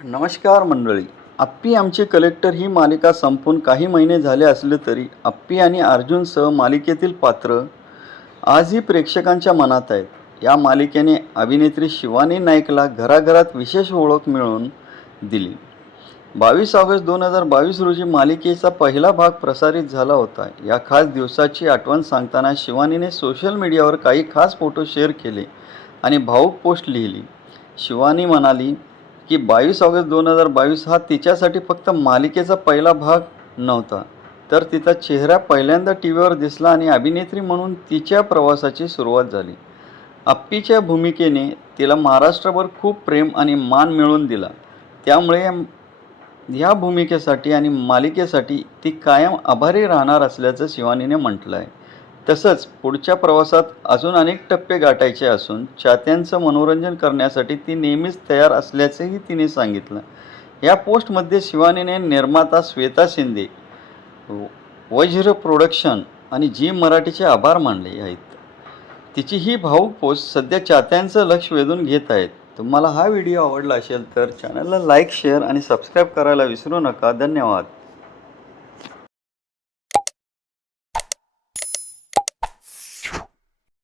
नमस्कार मंडळी. अप्पी आमचे कलेक्टर ही मालिका संपून काही महिने झाले असले तरी अप्पी आणि अर्जुनसह मालिकेतील पात्र आजही प्रेक्षकांच्या मनात आहेत. या मालिकेने अभिनेत्री शिवानी नाईकला घराघरात विशेष ओळख मिळवून दिली. 22 ऑगस्ट 2022 रोजी मालिकेचा पहिला भाग प्रसारित झाला होता. या खास दिवसाची आठवण सांगताना शिवानीने सोशल मीडियावर काही खास फोटो शेअर केले आणि भावूक पोस्ट लिहिली. शिवानी म्हणाली की 22 ऑगस्ट 2022 हा तिच्यासाठी फक्त मालिकेचा पहिला भाग नव्हता, तर तिचा चेहरा पहिल्यांदा टीव्हीवर दिसला आणि अभिनेत्री म्हणून तिच्या प्रवासाची सुरुवात झाली. अप्पीच्या भूमिकेने तिला महाराष्ट्रभर खूप प्रेम आणि मान मिळवून दिला. त्यामुळे ह्या भूमिकेसाठी आणि मालिकेसाठी ती कायम आभारी राहणार असल्याचं शिवानीने म्हटलं आहे. तसंच पुढच्या प्रवासात अजून अनेक टप्पे गाठायचे असून चाहत्यांचं मनोरंजन करण्यासाठी ती नेहमीच तयार असल्याचंही तिने सांगितलं. या पोस्टमध्ये शिवानीने निर्माता श्वेता शिंदे, वज्र प्रोडक्शन आणि झी मराठीचे आभार मानले आहेत. तिची ही भावूक पोस्ट सध्या चाहत्यांचं लक्ष वेधून घेत आहेत. तुम्हाला हा व्हिडिओ आवडला असेल तर चॅनलला लाईक, शेअर आणि सबस्क्राईब करायला विसरू नका. धन्यवाद.